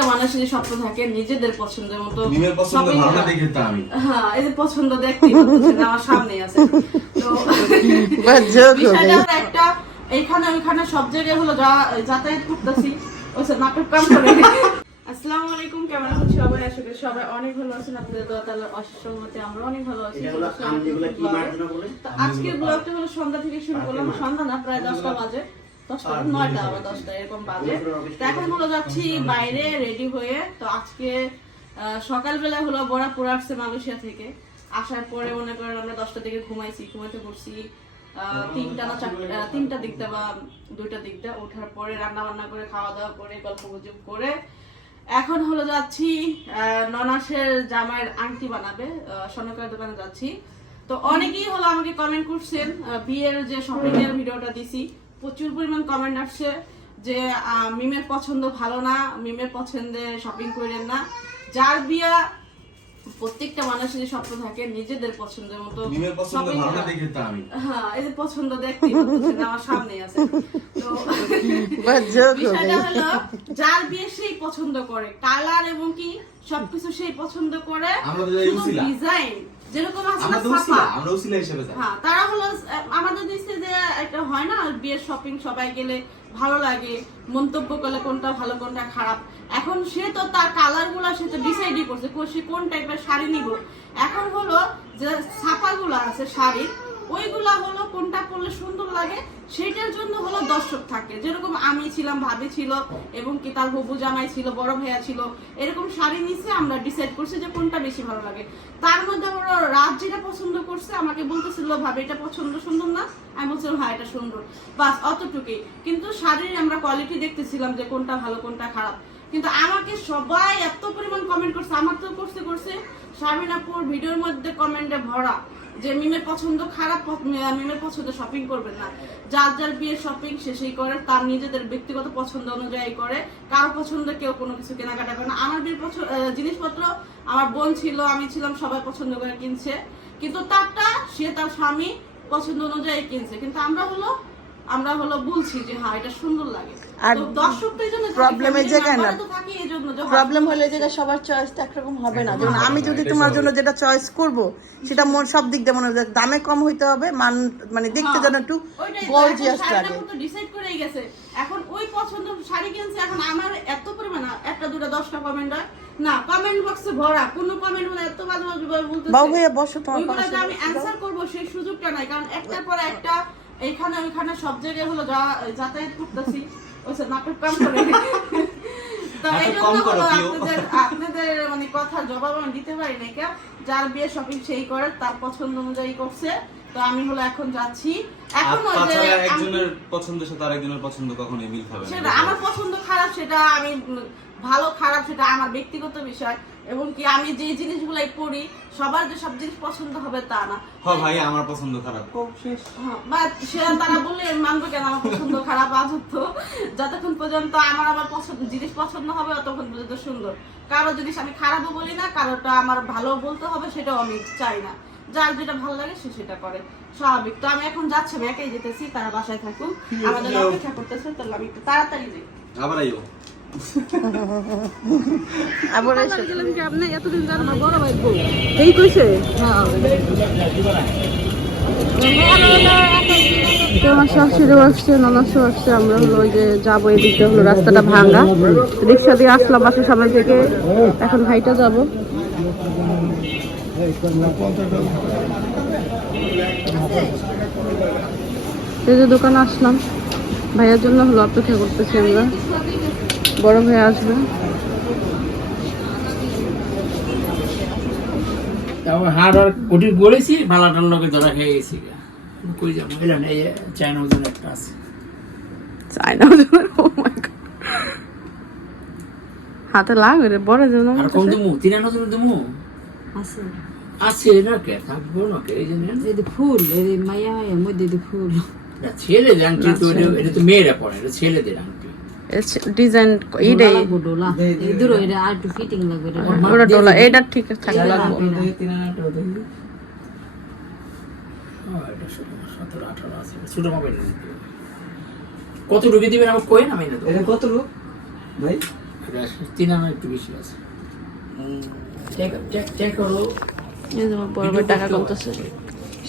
প্রত্যেকটা মানুষেরই স্বপ্ন থাকে নিজেদের পছন্দের মতো পছন্দ shopping ভালো দেখে তো আমি। হ্যাঁ এই যে পছন্দ পাচ্ছেন আমার সামনে আছে। তো একটা এইখানে ওইখানে সব জায়গায় হলো যা- যাতায়াত করতেছি। ওই নাটক কাম করে। আসসালামু আলাইকুম কেমন আছেন সবাই? আশা করি সবাই অনেক ভালো আছেন। আপনাদের দোয়া আমরা অনেক ভালো আছি। আজকের ব্লগটা হলো সন্ধ্যা থেকে শুরু করলাম। সন্ধ্যা না প্রায় দশটা বাজে। দশটা নয়টা আবার দশটা এরকম বাজে। তো এখন হলো যাচ্ছি বাইরে রেডি হয়ে। তো আজকে সকালবেলা হলো বড়া আসছে মালয়েশিয়া থেকে। আসার পরে মনে করেন আমরা থেকে ঘুমাইছি ঘুমাইতে পড়ছি তিনটা না চারটা তিনটা দিকটা বা দুইটা দিকটা ওঠার পরে রান্না বান্না করে খাওয়া দাওয়া করে গল্প গুজব করে। এখন হলো যাচ্ছি ননাসের জামাইয়ের আংটি বানাবে। স্বর্ণকার দোকানে যাচ্ছি। তো অনেকেই হলো আমাকে কমেন্ট করছেন বিয়ের যে শপিং এর ভিডিওটা দিছি। প্রচুর পরিমাণ কমেন্ট আসছে যে মিমের পছন্দ ভালো না মিমের পছন্দে শপিং করেন না। যার বিয়া প্রত্যেকটা মানুষেরই স্বপ্ন থাকে নিজেদের পছন্দের মতো মিমের পছন্দ ভালো দেখে তো আমি। হ্যাঁ এই যে পছন্দ পাচ্ছেন আমার সামনে আছে। তো বিষয়টা হলো যার বিয়ে সেই পছন্দ করে কালার এবং কি সবকিছু সেই পছন্দ করে আমরা। ডিজাইন যেরকম আমরা উসিলা হিসেবে যাই। হ্যাঁ তারা হলো আমাদের দেশে যে একটা হয় না বিয়ের শপিং সবাই গেলে ভালো লাগে মন্তব্য করলে কোনটা ভালো কোনটা খারাপ। এখন সে তো তার কালারগুলা সে তো ডিসাইডই করছে সে কোন টাইপের শাড়ি নিব। এখন হলো যে ছাপাগুলো আছে শাড়ির ওইগুলা হলো কোনটা করলে সুন্দর লাগে, সেটার জন্য হলো দর্শক থাকে। যেরকম আমি ছিলাম, ভাবি ছিল, এবং কি তার হবু জামাই ছিল, বড় ভাইয়া ছিল, এরকম শাড়ি নিচে আমরা ডিসাইড করছি যে কোনটা বেশি ভালো লাগে। তার মধ্যে ওরা রাত যেটা পছন্দ করছে, আমাকে বলতেছিল, ভাবে, এটা পছন্দ সুন্দর না? আমি বলছিলাম হ্যাঁ এটা সুন্দর। বাস, অতটুকুই। কিন্তু শাড়ির আমরা কোয়ালিটি দেখতেছিলাম যে কোনটা ভালো, কোনটা খারাপ। কিন্তু আমাকে সবাই এত পরিমাণ কমেন্ট করছে, আমার তো করছে করছে, শারমিন আপুর ভিডিওর মধ্যে কমেন্টে ভরা। যে মিমের পছন্দ খারাপ মিমের পছন্দ শপিং করবেন না। যার যার বিয়ের শপিং শেষেই করে, তার নিজেদের ব্যক্তিগত পছন্দ অনুযায়ী করে। কারও পছন্দ কেউ কোনো কিছু কেনাকাটা করে না। আমার বিয়ের পছন্দ জিনিসপত্র, আমার বোন ছিল, আমি ছিলাম, সবাই পছন্দ করে কিনছে। কিন্তু তারটা, সে তার স্বামী পছন্দ অনুযায়ী কিনছে। কিন্তু আমরা হলো আমরা হলো বলছি যে হ্যাঁ এটা সুন্দর লাগে। আর জন্য না। প্রবলেম হলে যে সবার চয়েস তো একরকম হবে না। যেমন আমি যদি তোমার জন্য যেটা চয়েস করব সেটা মন সব দিক দিয়ে মনে হবে দামে কম হইতে হবে মান মানে দেখতে যেন একটু গর্জিয়াস এখন লাগে। মতো করেই গেছে। এখন ওই পছন্দ শাড়ি কিনছে এখন আমার এত পরিমাণ একটা দুটো দশটা কমেন্ট না কমেন্ট বক্সে ভরা কোনো কমেন্ট মানে এত বাজে বাজে ভাবে বাবু ভাইয়া বসো তোমার আমি অ্যানসার করব সেই সুযোগটা নাই কারণ একটার পর একটা এইখানে ওইখানে সব জায়গায় হলো যাতায়াত করতেছি। ওই নাটক কাম করে। আপনাদের মানে কথার জবাব আমি দিতে পারি না কেউ যার বিয়ে শপিং সেই করে তার পছন্দ অনুযায়ী করছে। তো আমি হলো এখন যাচ্ছি। আর এখন ওই যে একজনের পছন্দের সাথে আরেকজনের পছন্দ কখনোই মিল খাবে না। সেটা আমার পছন্দ খারাপ সেটা আমি ভালো খারাপ সেটা আমার ব্যক্তিগত বিষয়। এবং কি আমি যে জিনিসগুলাই পড়ি সবার যে সব জিনিস পছন্দ হবে তা না। হ ভাই আমার পছন্দ খারাপ। হ্যাঁ, বা সেটা তারা বললে মানবো কেন আমার পছন্দ খারাপ আজব তো যতক্ষণ পর্যন্ত আমার আমার পছন্দ জিনিস পছন্দ হবে ততক্ষণ পর্যন্ত সুন্দর। কারও জিনিস আমি খারাপও বলি না কারোটা আমার ভালো বলতে হবে সেটাও আমি চাই না। যার যেটা ভালো লাগে সে সেটা করে। স্বাভাবিক। তো আমি এখন যাচ্ছি আমি একাই যেতেছি তারা বাসায় থাকুক। আমাদের অপেক্ষা করতেছে তাহলে আমি একটু তাড়াতাড়ি যাই। আবার আইও। আবার এসে আপনি এতদিন যান আমার বড় ভাই বউ। এই কইছে? হ্যাঁ আমার শাশুড়িও আসছে ননাসও আসছে আমরা হলো ওই যে যাব এই হলো রাস্তাটা ভাঙা। রিক্সা দিয়ে আসলাম বাসার সামনে থেকে এখন হাইটা যাব। এই যে দোকানে আসলাম। ভাইয়ার জন্য হলো অপেক্ষা করতেছি আমরা। বড় ভাই আসবে। তারপর হাড় আর কোটি গড়েছি ভালাটার লগে ধরা খেয়ে গেছি কই যাব? এলেন এই চায়না ওজন একটা আছে। চাইনা ও মাই গড হাতে লাগবে রে বড় যেন আর কম দিমু তিন ওজন দিমু আছে। আছে না কে? থাকব না কে? এই জন্য। এই ফুল এই মায়া মধ্যে ফুল। আংটি তো এটা- এটা তো মেয়েরা পরে এটা ছেলেদের আংটি। ডিজাইন ডোলা ওটা এটা ঠিক কত ঢুকে দিবেন আমার কই না আমি এটা কত রূপ? ভাই? এটা তিন আনা একটু বেশি আছে। চেক চেক চেক করো। এই যে আমার বড় ভাই টাকা কমতেছে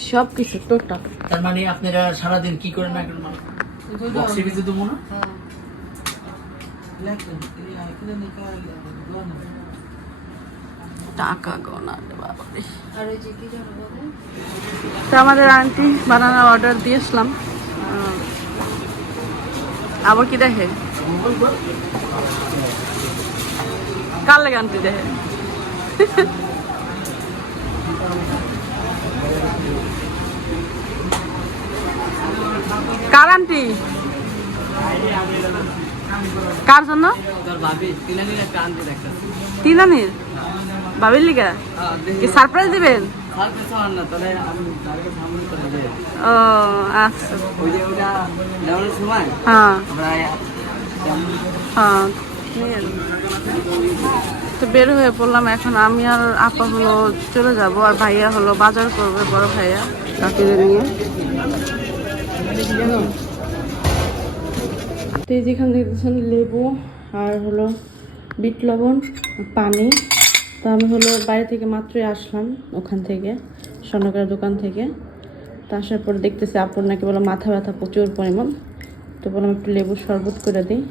সব কিছু টোটাল তার মানে আপনারা সারাদিন কি করেন না করেন? বক্সে দেবো না? টাকা গোনা রে বাবা রে। আর ওই যে কি জানো বলে? তো আমাদের আন্টি বানানোর অর্ডার দিয়েছিলাম। আবার কি দেখে? কার লাগে আন্টি দেখে? কার আন্টি? কার জন্য? তিনানির বাবির লিগা? কি সারপ্রাইজ দিবেন? ও আচ্ছা। হ্যাঁ। হ্যাঁ তো বের হয়ে পড়লাম এখন আমি আর আপা হলো চলে যাব আর ভাইয়া হলো বাজার করবে বড় ভাইয়া কাকিদের নিয়ে। এই যেখানে দেখতেছেন লেবু আর হলো বিট লবণ, পানি। তো আমি হলো বাইরে থেকে মাত্রই আসলাম ওখান থেকে স্বর্ণকার দোকান থেকে। তা আসার পর দেখতেছি আপুর নাকি বলো মাথা ব্যথা, প্রচুর পরিমাণ। তো বললাম একটু লেবু শরবত করে দিই।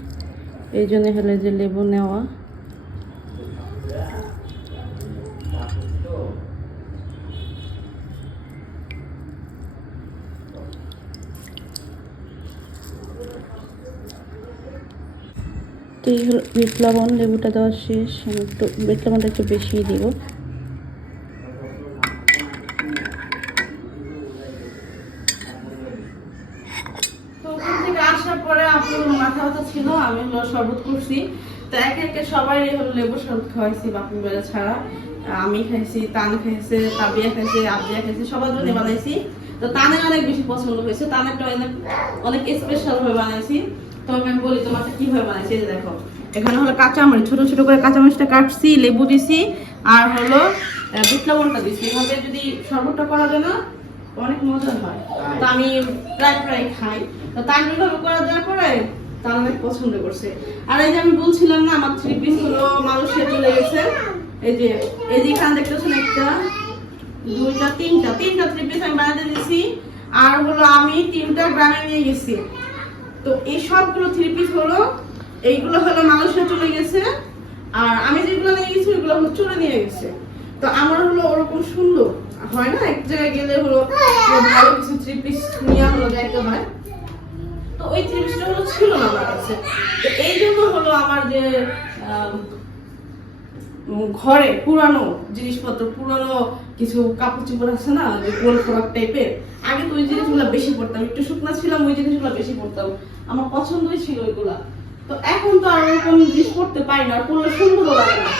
এই জন্যে হলো যে লেবু নেওয়া। তো এই হলো বিট লবণ, লেবুটা দেওয়া শেষ। আমি একটু বিট লবণটা একটু বেশিই দিব। একে সবাই ছাড়া। আমি খাইছি, তান বানাইছি। তো অনেক বেশি পছন্দ হয়েছে। অনেক অনেক স্পেশাল ভাবে বানাইছি। তোমাকে আমি বলি তোমাকে কীভাবে বানাইছি এই দেখো। এখানে হলো কাঁচামরিচ ছোট ছোট করে কাঁচামরিচটা কাটছি লেবু দিছি আর হলো বিট লবণটা দিছি। এভাবে যদি শরবতটা করা যায় না অনেক মজা হয়। তো আমি প্রায় প্রায় খাই। তো তার ভাবে করা যাওয়ার পরে তারা অনেক পছন্দ করছে। আর এই যে আমি বলছিলাম না আমার থ্রি পিস হলো মালয়েশিয়া চলে গেছে। এই যে এই যে এখানে দেখতেছেন একটা দুইটা তিনটা তিনটা থ্রি পিস আমি বানাতে দিয়েছি আর হলো আমি তিনটা গ্রামে নিয়ে গেছি। তো এই সবগুলো থ্রি পিস হলো, এইগুলো হলো মানুষের চলে গেছে, আর আমি যেগুলো নিয়ে গেছি, ওইগুলো হলো চলে নিয়ে গেছে। তো আমার হলো ওরকম সুন্দর, হয় না? এক জায়গায় গেলে হলো ভালো কিছু থ্রি পিস নিয়ে হলো হয় তো ওই থ্রি পিসটা হলো ছিল না আমার কাছে। তো এই জন্য হলো আমার যে ঘরে পুরানো জিনিসপত্র, পুরানো কিছু কাপড় চোপড় আছে না যে গোল ফ্রক টাইপের আগে তো ওই জিনিসগুলো বেশি পড়তাম একটু শুকনা ছিলাম, ওই জিনিসগুলো বেশি পড়তাম আমার পছন্দই ছিল ওইগুলা। তো এখন তো আর ওরকম জিনিস পড়তে পারি না পড়লে সুন্দরও লাগে না।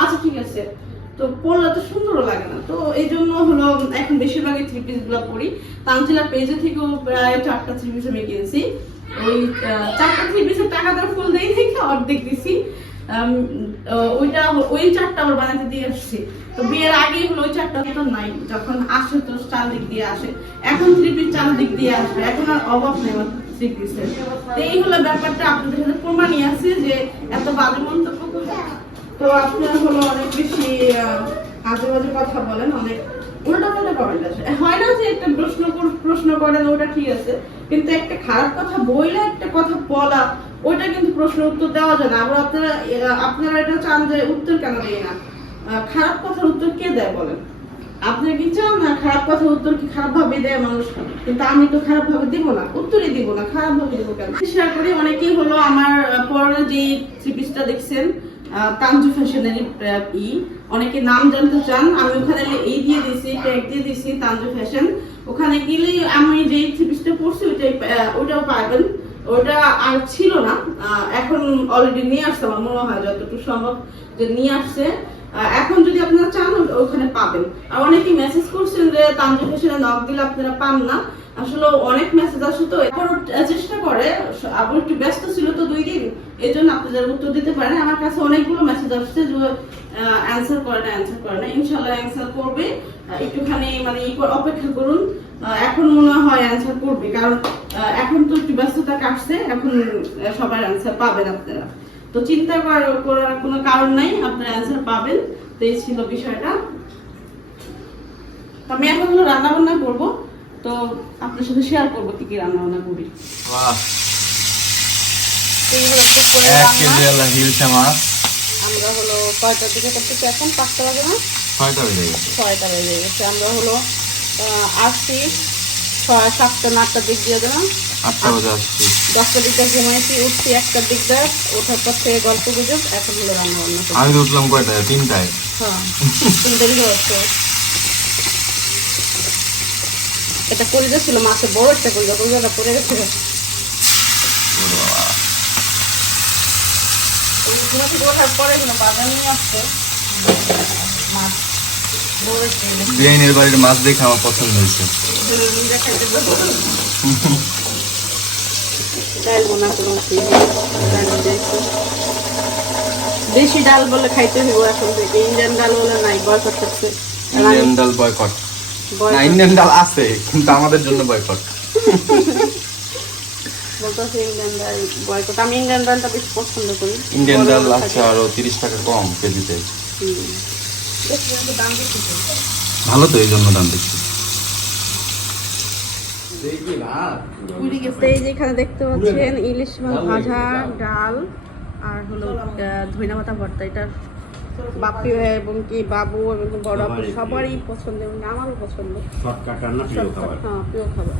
আচ্ছা ঠিক আছে। তো পড়লে তো সুন্দরও লাগে না। তো এই জন্য হলো, এখন বেশিরভাগই থ্রি পিসগুলো পরি। তানজিলার পেজে থেকেও প্রায় চারটা থ্রি পিস আমি কিনছি। ওই চারটা থ্রি পিসের টাকা দেওয়া ফুল দেই থেকে অর্ধেক দিছি। ওইটা, ওই চারটা বানাতে দিয়ে তো বিয়ের আগেই হলো ওই চারটা তো নাই, যখন আসে তো দিয়ে আসে। এখন দিয়ে আসবে, এখন আর অভাব নেই এই হলো ব্যাপারটা, আপনাদের সাথে প্রমাণই আছে যে এত বাজে মন্তব্য তো আপনারা হলো অনেক বেশি আজে বাজে কথা বলেন, অনেক হয় না যে একটা প্রশ্ন প্রশ্ন করেন, ওটা ঠিক আছে, কিন্তু একটা খারাপ কথা বইলে একটা কথা বলা ওটা কিন্তু প্রশ্ন উত্তর দেওয়া যায় না। আবার আপনারা আপনারা এটা চান যে উত্তর কেন দেয় না? খারাপ কথার উত্তর কে দেয় বলেন? আপনি কি চান না খারাপ কথার উত্তর কি খারাপ ভাবে দেয় মানুষ? কিন্তু আমি তো খারাপ ভাবে দিব না, উত্তরই দিব না খারাপ ভাবে দিব কেন? শেয়ার করি, অনেকেই হলো আমার পরনে যে থ্রি পিসটা দেখছেন তানজু ফ্যাশনের ই, অনেকে নাম জানতে চান, আমি ওখানে এই দিয়ে দিছি ট্যাগ দিয়ে দিছি তানজু ফ্যাশন। ওখানে গেলেই আমি যে থ্রি পিসটা পড়ছি ওইটাই ওইটাও পাবেন। ওটা আর ছিল না। এখন অলরেডি নিয়ে আসছে আমার, মনে হয় যতটুকু সম্ভব যে নিয়ে আসছে। এখন যদি আপনারা চান, ওখানে পাবেন। আর অনেকে মেসেজ করছেন যে তানজু ফ্যাশনে নক দিলে আপনারা পান না। আসলে অনেক মেসেজ আসে তো এরপর চেষ্টা করে। আবার একটু ব্যস্ত ছিল তো দুই দিন এই জন্য আপনাদের উত্তর দিতে পারেন। আমার কাছে অনেকগুলো মেসেজ আসছে যে অ্যান্সার করে না অ্যান্সার করে না। ইনশাল্লাহ অ্যান্সার করবে। একটুখানি মানে অপেক্ষা করুন। এখন মনে হয় অ্যান্সার করবে। কারণ এখন তো একটু ব্যস্ততা কাটছে এখন সবার অ্যান্সার পাবেন আপনারা। তো চিন্তা করার কোনো কারণ নাই আপনার অ্যান্সার পাবেন। তো এই ছিল বিষয়টা। আমি এখন হলো রান্না বান্না করব। তো আপনার সাথে শেয়ার করব কি কি রান্না। বান্না করি আমরা হলো কয়টার দিকে করতেছি এখন পাঁচটা বাজে না? ছয়টা বেজে গেছে। ছয়টা বেজে গেছে। আমরা হলো আসছি। ছয় সাতটা আটটার দিক দিয়ে দেন আটটা বাজে আসছি। দশটার ঘুমাইছি উঠছি একটার দিকটা ওঠার পর থেকে গল্প গুজব এখন হলো রান্না বান্না আমি তো উঠলাম কয়টায়? তিনটায়? হ্যাঁ তুমি দেরি হচ্ছে এটা কলিজা ছিল মাছের বড় একটা কলিজা কলিজাটা পড়ে গেছে। ওই থেকে ওঠার পরে কিন্তু বাজার নিয়ে আসছে। মাছ। বিআইনের বাড়ির মাছ দেখে আমার পছন্দ হয়েছে। ডাল বোনা করুন দেশি ডাল বলে খাইতে হইব এখন থেকে। ইন্ডিয়ান ডাল বলে নাই বয়কট করছে। ইন্ডিয়ান ডাল বয়কট না ইন্ডিয়ান ডাল আছে কিন্তু আমাদের জন্য বয়কট ইন্ডিয়ান ডাল বয়কট আমি ইন্ডিয়ান ডালটা বেশি পছন্দ করি। ইন্ডিয়ান ডাল বড় আছে আরও তিরিশ টাকা কম কেজিতে। ভালো তো এই জন্য দাম বেশি। এই যে এখানে দেখতে পাচ্ছেন ইলিশ মাছ ভাজা ডাল আর হলো ধইনা পাতা ভর্তা। এটা বাপি এবং কি বাবু এবং বড় আপু সবারই পছন্দ এবং আমারও পছন্দ। শর্টকাট রান্না প্রিয় খাবার। হ্যাঁ প্রিয় খাবার।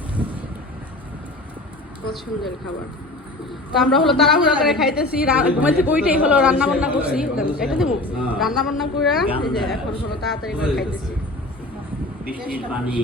পছন্দের খাবার। তো আমরা হলো তাড়াহুড়া করে খাইতেছি রা- ঘুমাই থেকে ওইটাই হলো রান্না বান্না করছি। এটা দেবো? রান্না বান্না করে এখন হলো তাড়াতাড়ি করে খাইতেছি। বৃষ্টির পানি